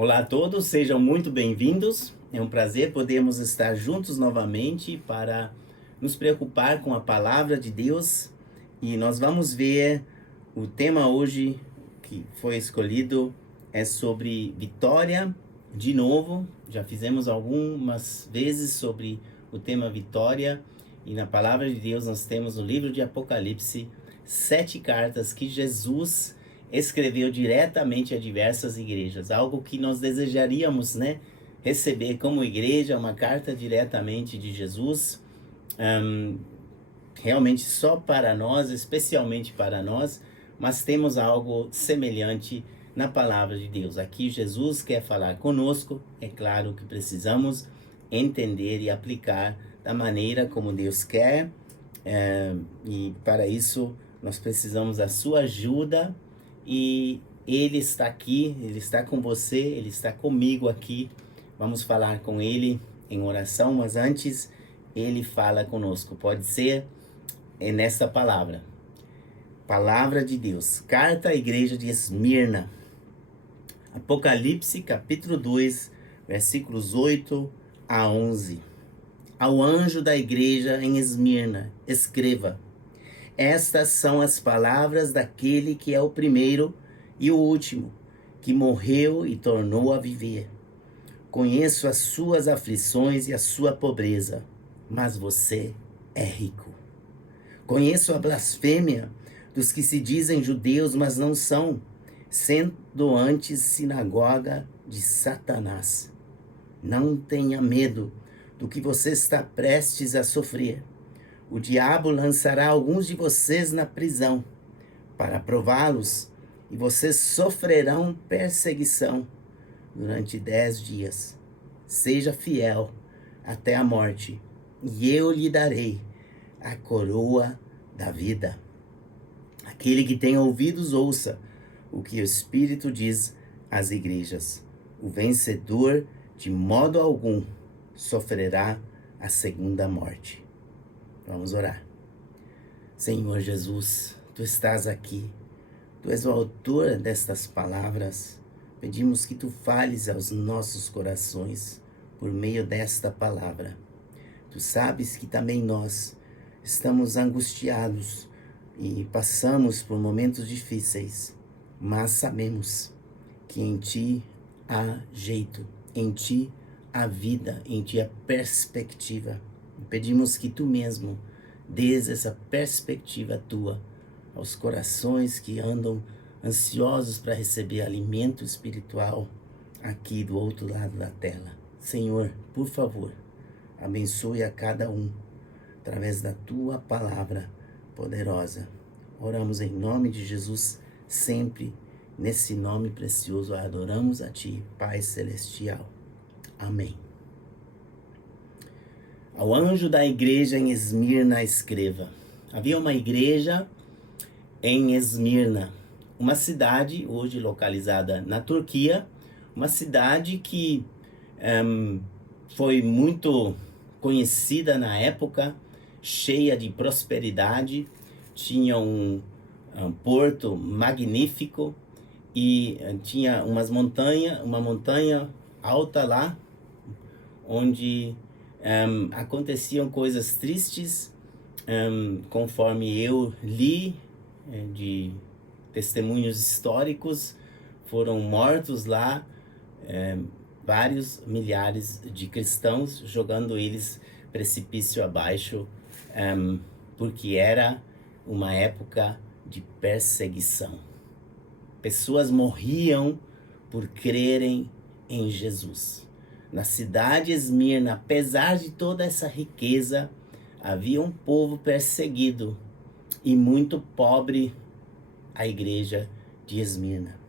Olá a todos, sejam muito bem-vindos. É um prazer podermos estar juntos novamente para nos preocupar com a palavra de Deus. E nós vamos ver o tema hoje que foi escolhido é sobre vitória. De novo, já fizemos algumas vezes sobre o tema vitória. E na palavra de Deus nós temos no livro de Apocalipse 7 cartas que Jesus escreveu diretamente a diversas igrejas, algo que nós desejaríamos, né, receber como igreja, uma carta diretamente de Jesus, realmente só para nós, especialmente para nós, mas temos algo semelhante na palavra de Deus. Aqui Jesus quer falar conosco, é claro que precisamos entender e aplicar da maneira como Deus quer, e para isso nós precisamos da sua ajuda. E Ele está aqui, Ele está com você, Ele está comigo aqui. Vamos falar com Ele em oração, mas antes Ele fala conosco. Pode ser nesta palavra. Palavra de Deus. Carta à igreja de Esmirna. Apocalipse capítulo 2, versículos 8 a 11. Ao anjo da igreja em Esmirna, escreva: estas são as palavras daquele que é o primeiro e o último, que morreu e tornou a viver. Conheço as suas aflições e a sua pobreza, mas você é rico. Conheço a blasfêmia dos que se dizem judeus, mas não são, sendo antes sinagoga de Satanás. Não tenha medo do que você está prestes a sofrer. O diabo lançará alguns de vocês na prisão para prová-los, e vocês sofrerão perseguição durante 10 dias. Seja fiel até a morte, e eu lhe darei a coroa da vida. Aquele que tem ouvidos, ouça o que o Espírito diz às igrejas. O vencedor, de modo algum, sofrerá a segunda morte. Vamos orar. Senhor Jesus, Tu estás aqui. Tu és o autor destas palavras. Pedimos que Tu fales aos nossos corações por meio desta palavra. Tu sabes que também nós estamos angustiados e passamos por momentos difíceis, mas sabemos que em Ti há jeito, em Ti há vida, em Ti há perspectiva. Pedimos que Tu mesmo dês essa perspectiva Tua aos corações que andam ansiosos para receber alimento espiritual aqui do outro lado da tela. Senhor, por favor, abençoe a cada um através da Tua palavra poderosa. Oramos em nome de Jesus sempre, nesse nome precioso, adoramos a Ti, Pai Celestial. Amém. Ao anjo da igreja em Esmirna escreva. Havia uma igreja em Esmirna, uma cidade hoje localizada na Turquia, uma cidade que foi muito conhecida na época, cheia de prosperidade, tinha um porto magnífico e tinha uma montanha alta lá, onde aconteciam coisas tristes, conforme eu li de testemunhos históricos. Foram mortos lá vários milhares de cristãos, jogando eles precipício abaixo, porque era uma época de perseguição. Pessoas morriam por crerem em Jesus. Na cidade de Esmirna, apesar de toda essa riqueza, havia um povo perseguido e muito pobre, a igreja de Esmirna.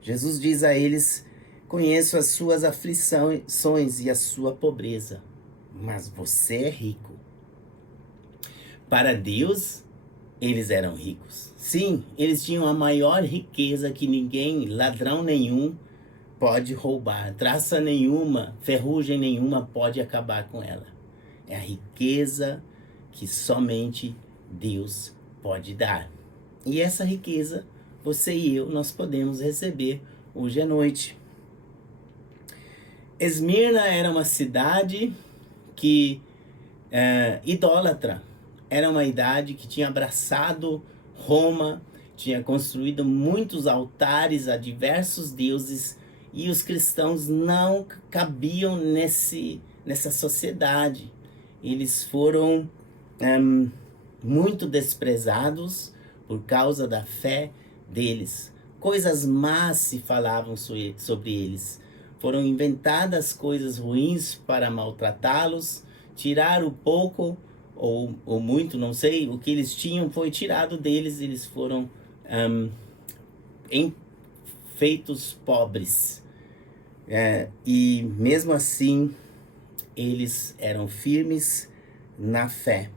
Jesus diz a eles: conheço as suas aflições e a sua pobreza, mas você é rico. Para Deus, eles eram ricos. Sim, eles tinham a maior riqueza que ninguém, ladrão nenhum, pode roubar. Traça nenhuma, ferrugem nenhuma pode acabar com ela. É a riqueza que somente Deus pode dar. E essa riqueza, você e eu, nós podemos receber hoje à noite. Esmirna era uma cidade que idólatra. Era uma idade que tinha abraçado Roma, tinha construído muitos altares a diversos deuses, e os cristãos não cabiam nessa sociedade. Eles foram muito desprezados por causa da fé deles. Coisas más se falavam sobre eles. Foram inventadas coisas ruins para maltratá-los, tirar o pouco ou muito, não sei, o que eles tinham foi tirado deles, eles foram feitos pobres. E mesmo assim, eles eram firmes na fé.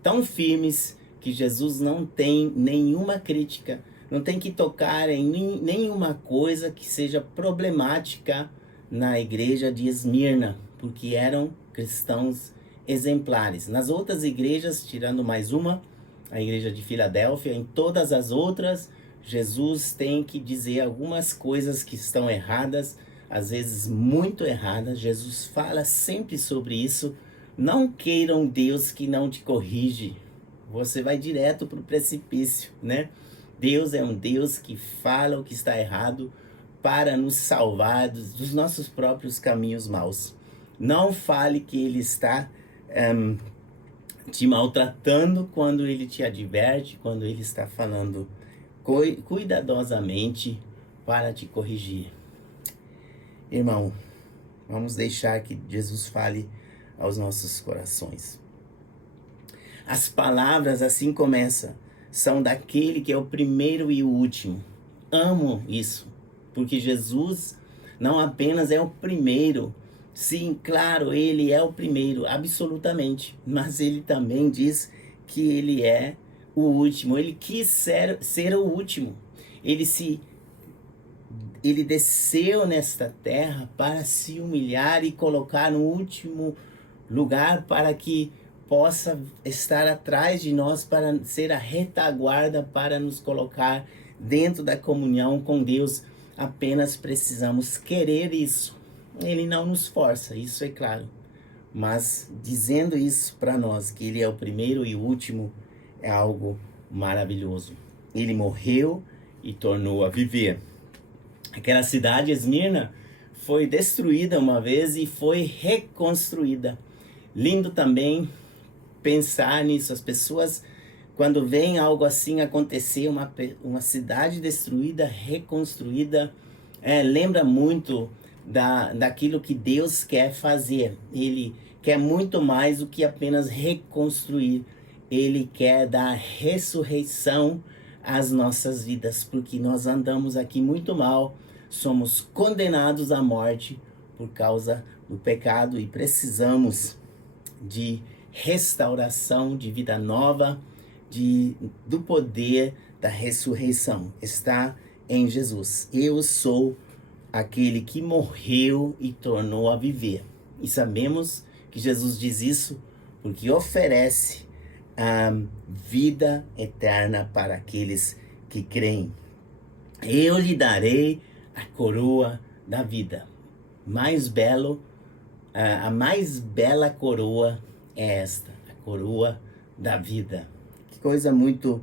Tão firmes que Jesus não tem nenhuma crítica, não tem que tocar em nenhuma coisa que seja problemática na igreja de Esmirna, porque eram cristãos exemplares. Nas outras igrejas, tirando mais uma, a igreja de Filadélfia, em todas as outras, Jesus tem que dizer algumas coisas que estão erradas, às vezes muito erradas. Jesus fala sempre sobre isso. Não queiram Deus que não te corrige. Você vai direto para o precipício, né? Deus é um Deus que fala o que está errado para nos salvar dos nossos próprios caminhos maus. Não fale que Ele está te maltratando quando Ele te adverte, quando Ele está falando cuidadosamente para te corrigir. Irmão, vamos deixar que Jesus fale aos nossos corações. As palavras assim começam, são daquele que é o primeiro e o último. Amo isso, porque Jesus não apenas é o primeiro, sim, claro, ele é o primeiro, absolutamente, mas ele também diz que ele é o último. Ele quis ser o último. Ele desceu nesta terra para se humilhar e colocar no último lugar para que possa estar atrás de nós, para ser a retaguarda, para nos colocar dentro da comunhão com Deus. Apenas precisamos querer isso. Ele não nos força, isso é claro. Mas dizendo isso para nós, que Ele é o primeiro e o último, é algo maravilhoso. Ele morreu e tornou a viver. Aquela cidade, Esmirna, foi destruída uma vez e foi reconstruída. Lindo também pensar nisso. As pessoas, quando veem algo assim acontecer, uma cidade destruída, reconstruída, lembra muito daquilo que Deus quer fazer. Ele quer muito mais do que apenas reconstruir. Ele quer dar ressurreição às nossas vidas, porque nós andamos aqui muito mal, somos condenados à morte por causa do pecado e precisamos de restauração, de vida nova, do poder da ressurreição. Está em Jesus. Eu sou aquele que morreu e tornou a viver. E sabemos que Jesus diz isso porque oferece a vida eterna para aqueles que creem. Eu lhe darei a coroa da vida. A mais bela coroa é esta, a coroa da vida. Que coisa muito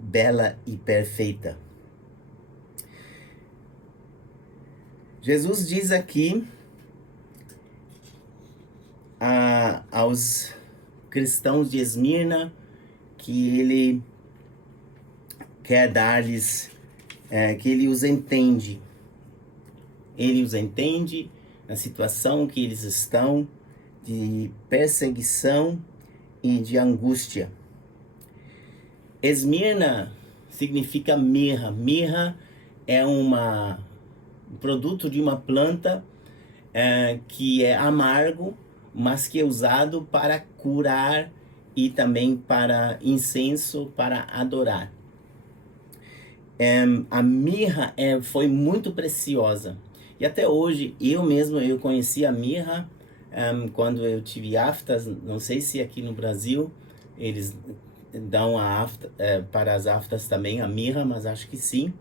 bela e perfeita. Jesus diz aqui aos cristãos de Esmirna que ele quer dar-lhes, que ele os entende. Ele os entende na situação que eles estão, de perseguição e de angústia. Esmirna significa mirra. Mirra é um produto de uma planta que é amargo, mas que é usado para curar e também para incenso, para adorar. A mirra foi muito preciosa. E até hoje, eu conheci a mirra quando eu tive aftas. Não sei se aqui no Brasil eles dão para as aftas também a mirra, mas acho que sim.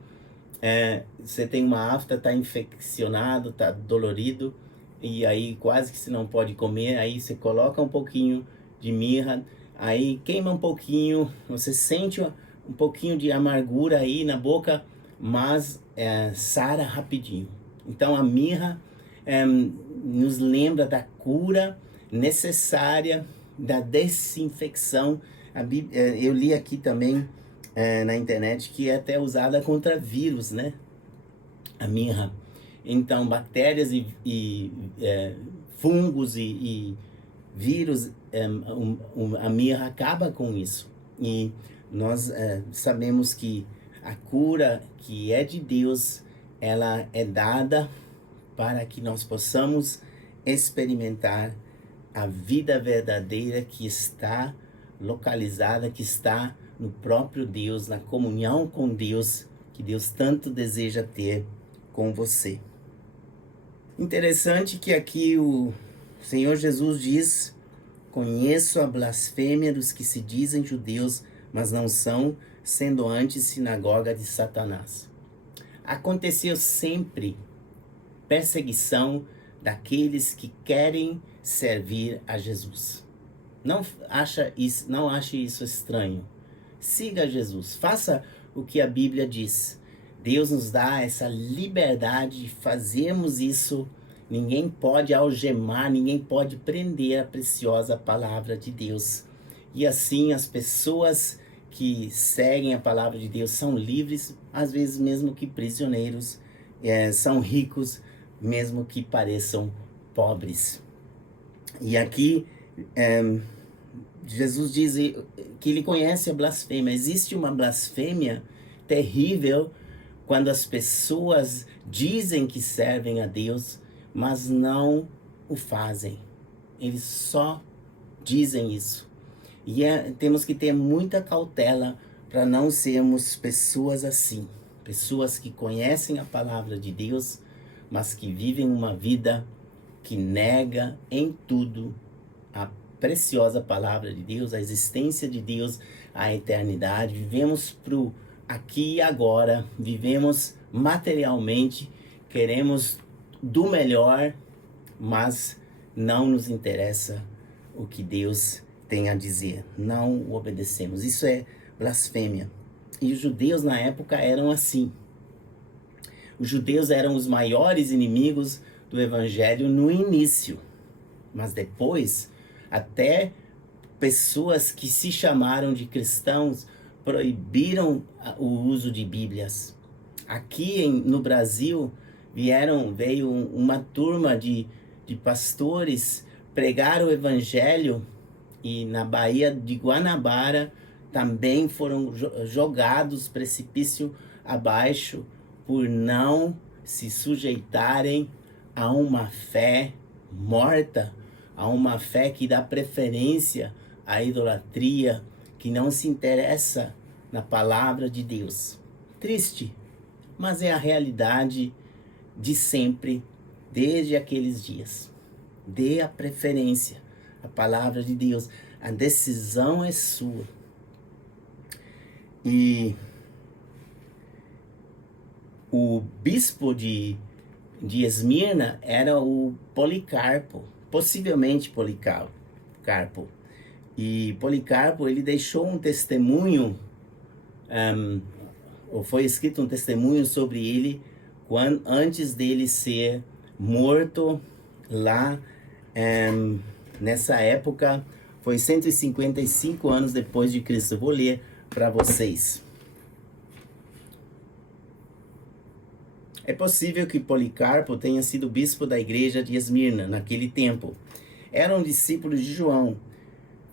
Você tem uma afta, está infeccionado, está dolorido, e aí quase que você não pode comer, aí você coloca um pouquinho de mirra, aí queima um pouquinho, você sente um pouquinho de amargura aí na boca, mas sara rapidinho. Então a mirra nos lembra da cura necessária, da desinfecção. Eu li aqui também na internet que é até usada contra vírus, né? A mirra. Então, bactérias e fungos e vírus, a mirra acaba com isso. E nós sabemos que a cura que é de Deus, ela é dada para que nós possamos experimentar a vida verdadeira que está localizada, que está no próprio Deus, na comunhão com Deus, que Deus tanto deseja ter com você. Interessante que aqui o Senhor Jesus diz: conheço a blasfêmia dos que se dizem judeus, mas não são, sendo antes sinagoga de Satanás. Aconteceu sempre perseguição daqueles que querem servir a Jesus. Não ache isso estranho. Siga Jesus, faça o que a Bíblia diz. Deus nos dá essa liberdade de fazermos isso. Ninguém pode algemar, ninguém pode prender a preciosa palavra de Deus. E assim as pessoas que seguem a palavra de Deus são livres, às vezes mesmo que prisioneiros, são ricos, mesmo que pareçam pobres. E aqui Jesus diz que ele conhece a blasfêmia. Existe uma blasfêmia terrível quando as pessoas dizem que servem a Deus, mas não o fazem. Eles só dizem isso. E temos que ter muita cautela para não sermos pessoas assim. Pessoas que conhecem a palavra de Deus, mas que vivem uma vida que nega em tudo a preciosa palavra de Deus, a existência de Deus, a eternidade. Vivemos pro aqui e agora, vivemos materialmente, queremos do melhor, mas não nos interessa o que Deus tem a dizer, não o obedecemos. Isso é blasfêmia. E os judeus na época eram assim. Os judeus eram os maiores inimigos do evangelho no início, mas depois até pessoas que se chamaram de cristãos proibiram o uso de Bíblias. Aqui no Brasil veio uma turma de pastores pregar o evangelho, e na Baía de Guanabara também foram jogados precipício abaixo por não se sujeitarem a uma fé morta, a uma fé que dá preferência à idolatria, que não se interessa na palavra de Deus. Triste, mas é a realidade de sempre, desde aqueles dias. Dê a preferência à palavra de Deus. A decisão é sua. E o bispo de Esmirna era o Policarpo, possivelmente Policarpo. E Policarpo, ele deixou um testemunho, ou foi escrito um testemunho sobre ele antes dele ser morto lá nessa época. Foi 155 anos depois de Cristo. Eu vou ler para vocês. É possível que Policarpo tenha sido bispo da igreja de Esmirna naquele tempo. Era um discípulo de João.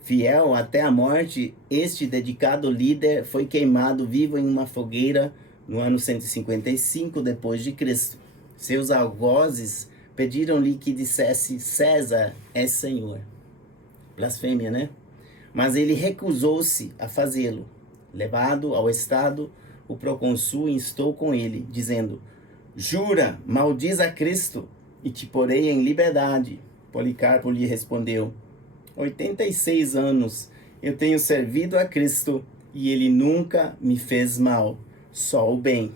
Fiel até a morte, este dedicado líder foi queimado vivo em uma fogueira no ano 155 depois de Cristo. Seus algozes pediram-lhe que dissesse: César é Senhor. Blasfêmia, né? Mas ele recusou-se a fazê-lo. Levado ao estado, o procônsul instou com ele, dizendo: Jura, maldiz a Cristo, e te porei em liberdade. Policarpo lhe respondeu: 86 anos eu tenho servido a Cristo, e ele nunca me fez mal, só o bem.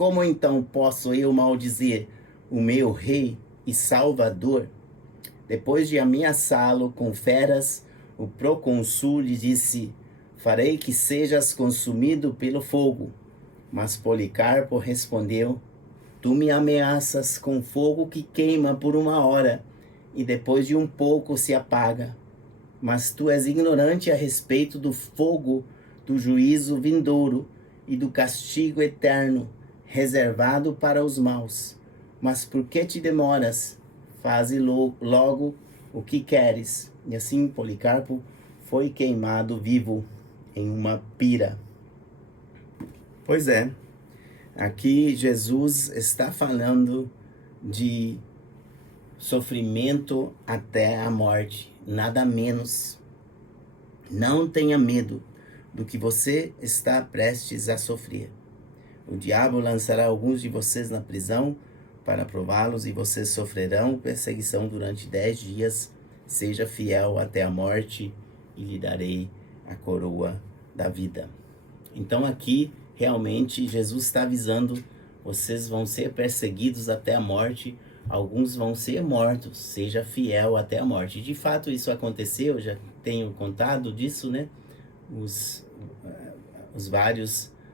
Como então posso eu maldizer o meu rei e salvador? Depois de ameaçá-lo com feras, o procônsul lhe disse: farei que sejas consumido pelo fogo. Mas Policarpo respondeu: tu me ameaças com fogo que queima por 1 hora, e depois de um pouco se apaga. Mas tu és ignorante a respeito do fogo do juízo vindouro e do castigo eterno, reservado para os maus. Mas por que te demoras? Faze logo o que queres. E assim Policarpo foi queimado vivo em uma pira. Pois é, aqui Jesus está falando de sofrimento até a morte, nada menos. Não tenha medo do que você está prestes a sofrer. O diabo lançará alguns de vocês na prisão para prová-los, e vocês sofrerão perseguição durante 10 dias. Seja fiel até a morte e lhe darei a coroa da vida. Então aqui realmente Jesus está avisando: vocês vão ser perseguidos até a morte, alguns vão ser mortos, seja fiel até a morte. De fato isso aconteceu, já tenho contado disso, né?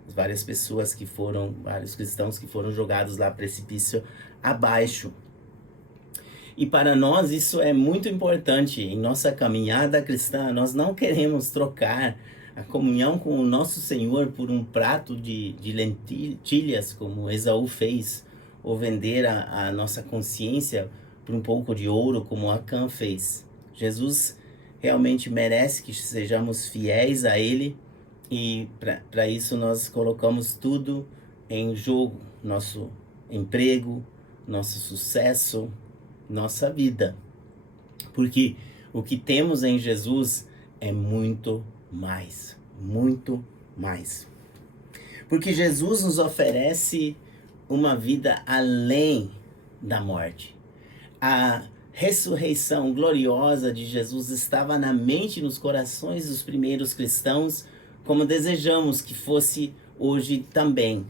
Várias pessoas que foram, vários cristãos que foram jogados lá precipício abaixo. E para nós isso é muito importante. Em nossa caminhada cristã, nós não queremos trocar a comunhão com o nosso Senhor por um prato de lentilhas, como Esaú fez, ou vender a nossa consciência por um pouco de ouro, como Acã fez. Jesus realmente merece que sejamos fiéis a Ele, e para isso nós colocamos tudo em jogo: nosso emprego, nosso sucesso, nossa vida. Porque o que temos em Jesus é muito mais, muito mais. Porque Jesus nos oferece uma vida além da morte. A ressurreição gloriosa de Jesus estava na mente e nos corações dos primeiros cristãos, como desejamos que fosse hoje também.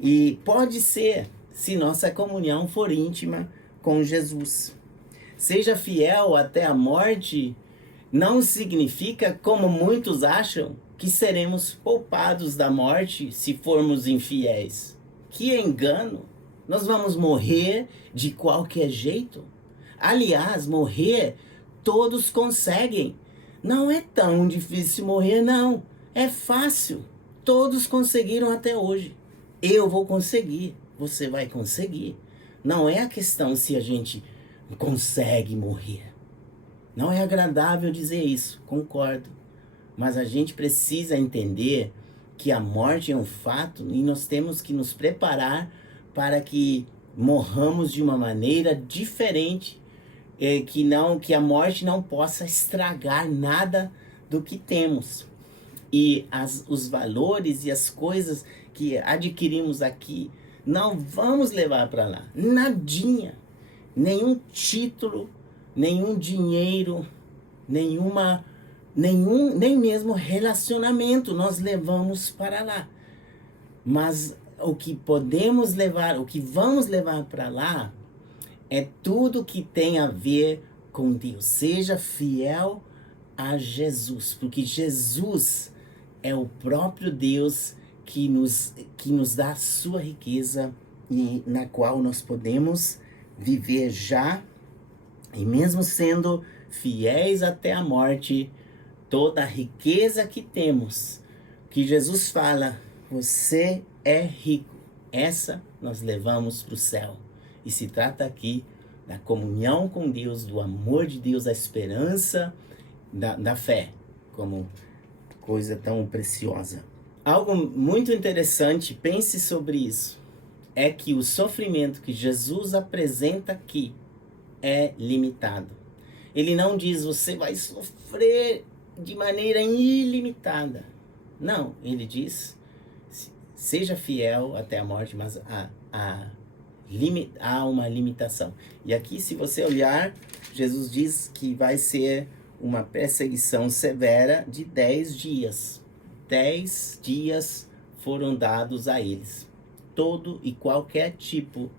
E pode ser, se nossa comunhão for íntima com Jesus. Seja fiel até a morte não significa, como muitos acham, que seremos poupados da morte se formos infiéis. Que engano! Nós vamos morrer de qualquer jeito. Aliás, morrer todos conseguem. Não é tão difícil morrer, não. É fácil. Todos conseguiram até hoje. Eu vou conseguir. Você vai conseguir. Não é a questão se a gente consegue morrer. Não é agradável dizer isso, concordo. Mas a gente precisa entender que a morte é um fato e nós temos que nos preparar para que morramos de uma maneira diferente, que a morte não possa estragar nada do que temos. E os valores e as coisas que adquirimos aqui não vamos levar para lá. Nadinha. Nenhum título, nenhum dinheiro, nem mesmo relacionamento nós levamos para lá. Mas o que podemos levar, o que vamos levar para lá, é tudo que tem a ver com Deus. Seja fiel a Jesus, porque Jesus é o próprio Deus que nos dá a sua riqueza, e na qual nós podemos viver já, e mesmo sendo fiéis até a morte, toda a riqueza que temos, que Jesus fala: você é rico, essa nós levamos para o céu. E se trata aqui da comunhão com Deus, do amor de Deus, da esperança, da fé, como coisa tão preciosa. Algo muito interessante, pense sobre isso, é que o sofrimento que Jesus apresenta aqui é limitado. Ele não diz: você vai sofrer de maneira ilimitada. Não, ele diz: seja fiel até a morte, mas há uma limitação. E aqui, se você olhar, Jesus diz que vai ser uma perseguição severa de 10 dias. 10 dias foram dados a eles. todo e qualquer tipo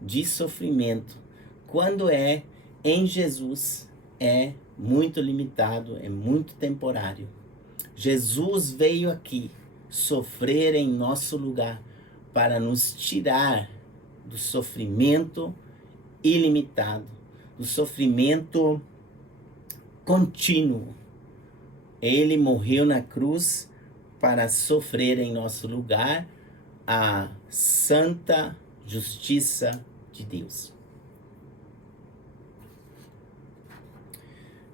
de sofrimento, quando é em Jesus, é muito limitado, é muito temporário. Jesus veio aqui sofrer em nosso lugar para nos tirar do sofrimento ilimitado, do sofrimento contínuo. Ele morreu na cruz para sofrer em nosso lugar a santa justiça de Deus.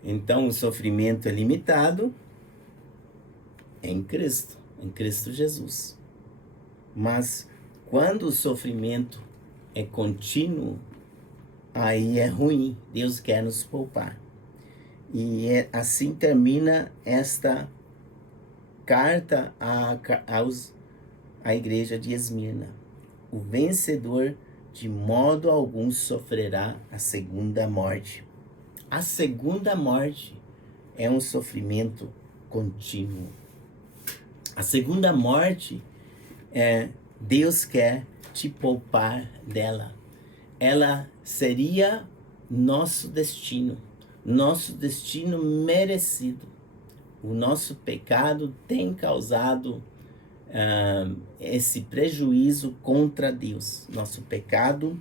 Então, o sofrimento é limitado em Cristo Jesus. Mas quando o sofrimento é contínuo, aí é ruim. Deus quer nos poupar. E assim termina esta carta à igreja de Esmirna. O vencedor de modo algum sofrerá a segunda morte. A segunda morte é um sofrimento contínuo. A segunda morte, Deus quer te poupar dela. Ela seria nosso destino merecido. O nosso pecado tem causado esse prejuízo contra Deus. Nosso pecado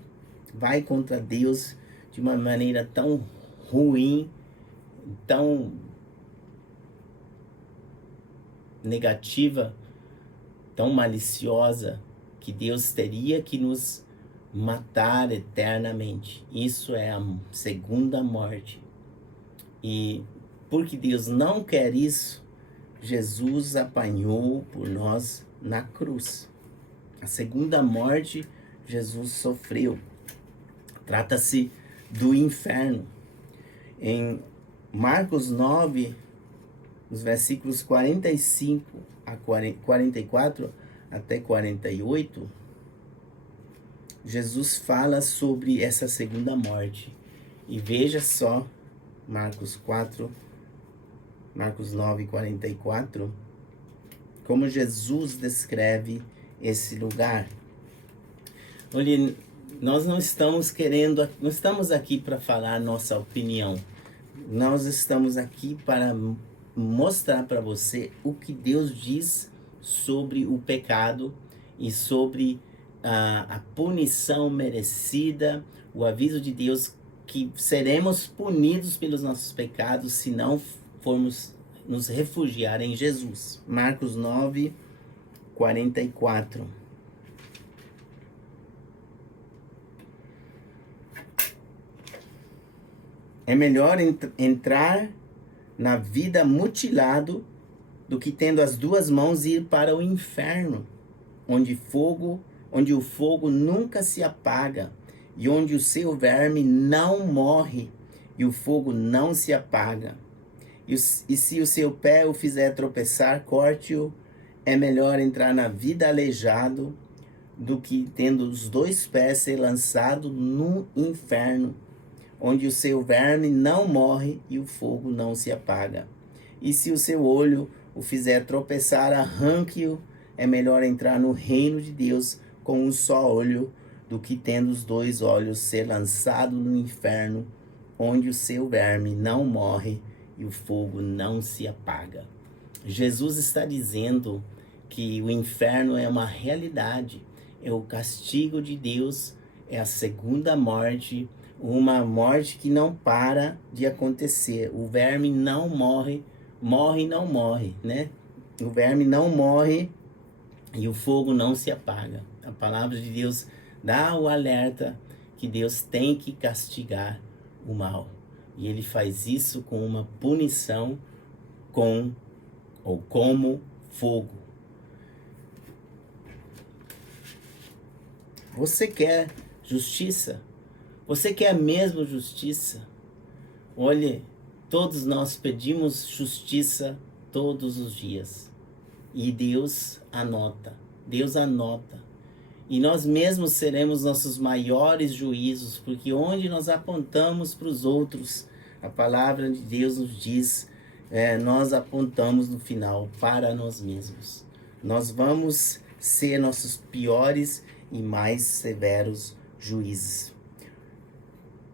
vai contra Deus de uma maneira tão ruim, tão negativa, tão maliciosa, que Deus teria que nos matar eternamente. Isso é a segunda morte. E porque Deus não quer isso, Jesus apanhou por nós na cruz. A segunda morte Jesus sofreu. Trata-se do inferno. Em Marcos 9, nos versículos 45 a 44 até 48, Jesus fala sobre essa segunda morte. E veja só, Marcos 9, 44, como Jesus descreve esse lugar. Olha, nós não estamos aqui para falar nossa opinião. Nós estamos aqui para mostrar para você o que Deus diz sobre o pecado e sobre a punição merecida, o aviso de Deus que seremos punidos pelos nossos pecados se não formos nos refugiar em Jesus. Marcos 9, 44. É melhor entrar na vida mutilado do que tendo as duas mãos ir para o inferno, onde o fogo nunca se apaga, e onde o seu verme não morre, e o fogo não se apaga. E se o seu pé o fizer tropeçar, corte-o. É melhor entrar na vida aleijado do que tendo os dois pés ser lançado no inferno, onde o seu verme não morre e o fogo não se apaga. E se o seu olho o fizer tropeçar, arranque-o. É melhor entrar no reino de Deus com um só olho do que tendo os dois olhos ser lançado no inferno, onde o seu verme não morre e o fogo não se apaga. Jesus está dizendo que o inferno é uma realidade, é o castigo de Deus, é a segunda morte, uma morte que não para de acontecer. O verme não morre e não morre, né? O verme não morre e o fogo não se apaga. A palavra de Deus dá o alerta que Deus tem que castigar o mal. E ele faz isso com uma punição como fogo. Você quer justiça? Você quer mesmo justiça? Olhe, todos nós pedimos justiça todos os dias. E Deus anota. E nós mesmos seremos nossos maiores juízos, porque onde nós apontamos para os outros, a palavra de Deus nos diz, nós apontamos no final para nós mesmos. Nós vamos ser nossos piores e mais severos juízes.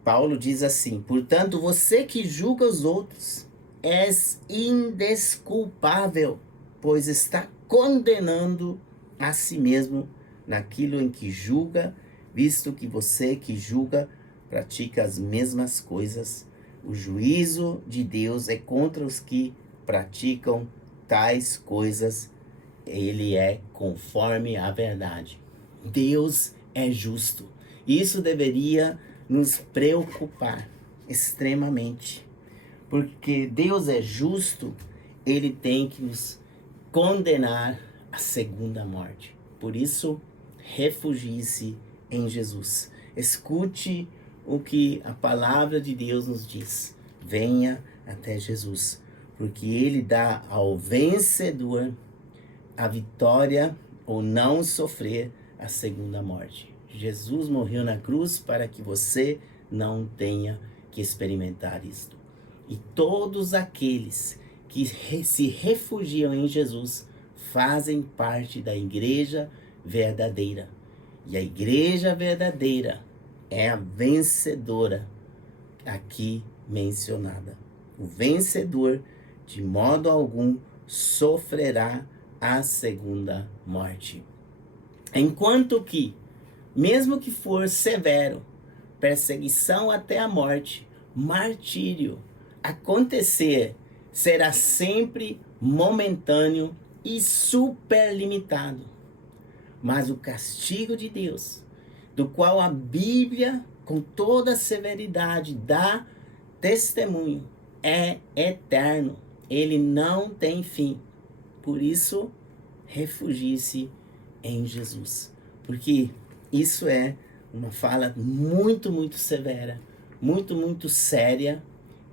Paulo diz assim: portanto, você que julga os outros és indesculpável, pois está condenando a si mesmo naquilo em que julga, visto que você que julga pratica as mesmas coisas. O juízo de Deus é contra os que praticam tais coisas. Ele é conforme a verdade. Deus é justo. Isso deveria nos preocupar extremamente. Porque Deus é justo, ele tem que nos condenar à segunda morte. Por isso, refugie-se em Jesus. Escute o que a palavra de Deus nos diz. Venha até Jesus, porque ele dá ao vencedor a vitória ou não sofrer a segunda morte. Jesus morreu na cruz para que você não tenha que experimentar isto. E todos aqueles que se refugiam em Jesus fazem parte da igreja verdadeira. E a igreja verdadeira é a vencedora aqui mencionada. O vencedor, de modo algum, sofrerá a segunda morte. Enquanto que, mesmo que for severo, perseguição até a morte, martírio, acontecer, será sempre momentâneo e superlimitado. Mas o castigo de Deus, do qual a Bíblia, com toda severidade, dá testemunho, é eterno. Ele não tem fim. Por isso, refugie-se em Jesus. Porque isso é uma fala muito, muito severa, muito, muito séria.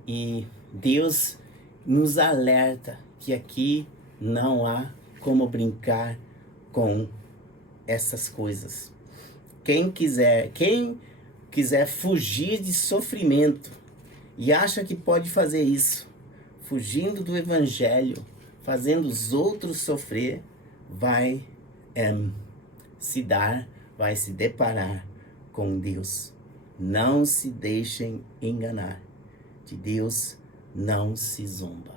E Deus nos alerta que aqui não há como brincar com essas coisas. Quem quiser fugir de sofrimento e acha que pode fazer isso, fugindo do evangelho, fazendo os outros sofrer, vai se deparar com Deus. Não se deixem enganar. De Deus não se zomba,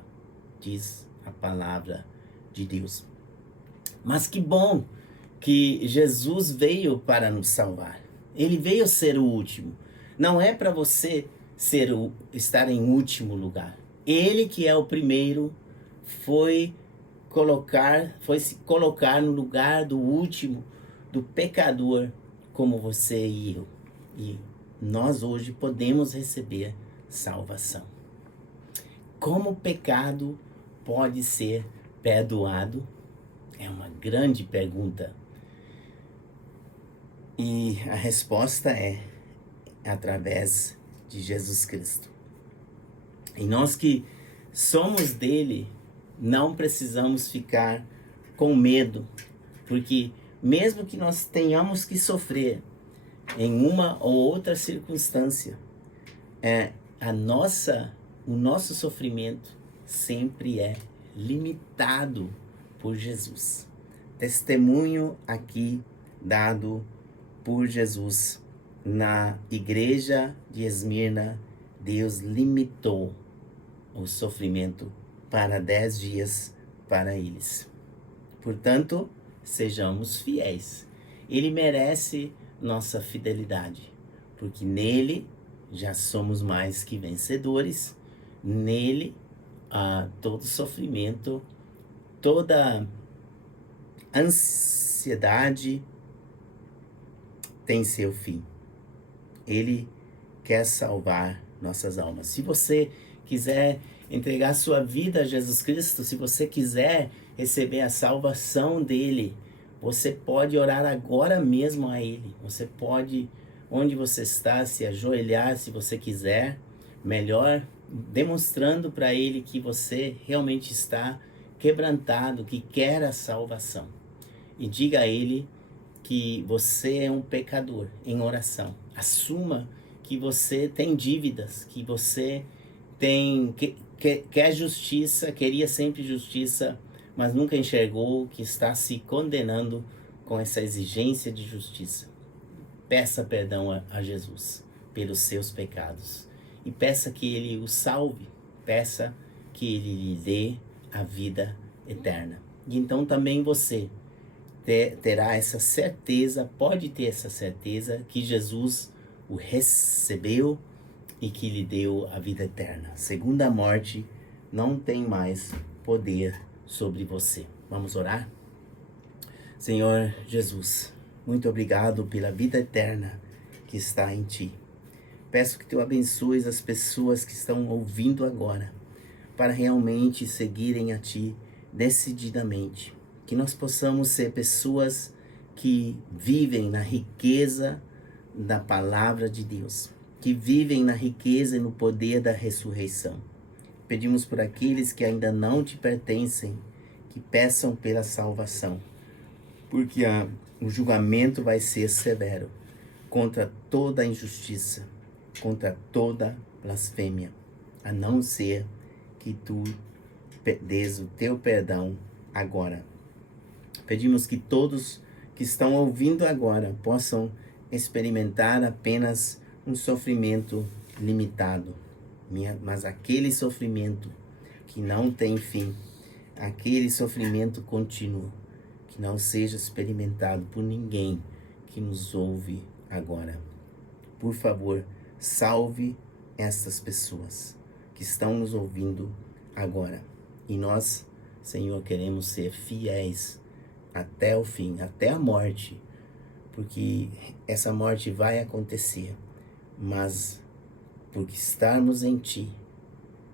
diz a palavra de Deus. Mas que bom que Jesus veio para nos salvar. Ele veio ser o último. Não é para você estar em último lugar. Ele que é o primeiro foi se colocar no lugar do último, do pecador, como você e eu. E nós hoje podemos receber salvação. Como o pecado pode ser perdoado? É uma grande pergunta. E a resposta é através de Jesus Cristo. E nós que somos dele, não precisamos ficar com medo, porque mesmo que nós tenhamos que sofrer em uma ou outra circunstância, o nosso sofrimento sempre é limitado por Jesus. Testemunho aqui dado por Jesus na igreja de Esmirna. Deus limitou o sofrimento para 10 dias para eles. Portanto, sejamos fiéis. Ele merece nossa fidelidade, porque nele já somos mais que vencedores. Nele, todo sofrimento, toda ansiedade tem seu fim. Ele quer salvar nossas almas. Se você quiser entregar sua vida a Jesus Cristo, se você quiser receber a salvação dele, você pode orar agora mesmo a ele. Você pode, onde você está, se ajoelhar se você quiser, melhor, demonstrando para ele que você realmente está quebrantado, que quer a salvação. E diga a ele que você é um pecador em oração. Assuma que você tem dívidas, que você quer justiça, queria sempre justiça, mas nunca enxergou, que está se condenando com essa exigência de justiça, peça perdão a Jesus pelos seus pecados e peça que Ele o salve, peça que Ele lhe dê a vida eterna. E então também você terá essa certeza, pode ter essa certeza que Jesus o recebeu e que lhe deu a vida eterna. Segunda morte não tem mais poder sobre você. Vamos orar? Senhor Jesus, muito obrigado pela vida eterna que está em Ti. Peço que Tu abençoes as pessoas que estão ouvindo agora, para realmente seguirem a Ti decididamente. Que nós possamos ser pessoas que vivem na riqueza da palavra de Deus, que vivem na riqueza e no poder da ressurreição. Pedimos por aqueles que ainda não Te pertencem, que peçam pela salvação, porque o julgamento vai ser severo contra toda injustiça, contra toda blasfêmia, a não ser que Tu dês o Teu perdão agora. Pedimos que todos que estão ouvindo agora possam experimentar apenas um sofrimento limitado, mas aquele sofrimento que não tem fim, aquele sofrimento contínuo, que não seja experimentado por ninguém que nos ouve agora. Por favor, salve estas pessoas que estão nos ouvindo agora. E nós, Senhor, queremos ser fiéis até o fim, até a morte, porque essa morte vai acontecer, mas por estarmos em Ti,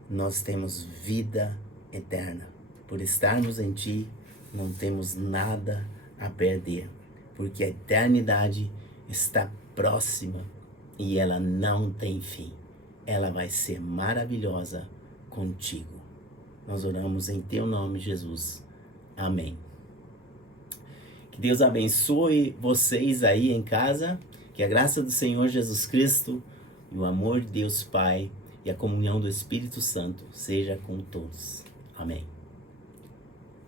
nós temos vida eterna. Por estarmos em Ti, não temos nada a perder, porque a eternidade está próxima e ela não tem fim. Ela vai ser maravilhosa contigo. Nós oramos em Teu nome, Jesus. Amém. Que Deus abençoe vocês aí em casa, que a graça do Senhor Jesus Cristo e o amor de Deus Pai e a comunhão do Espírito Santo seja com todos. Amém.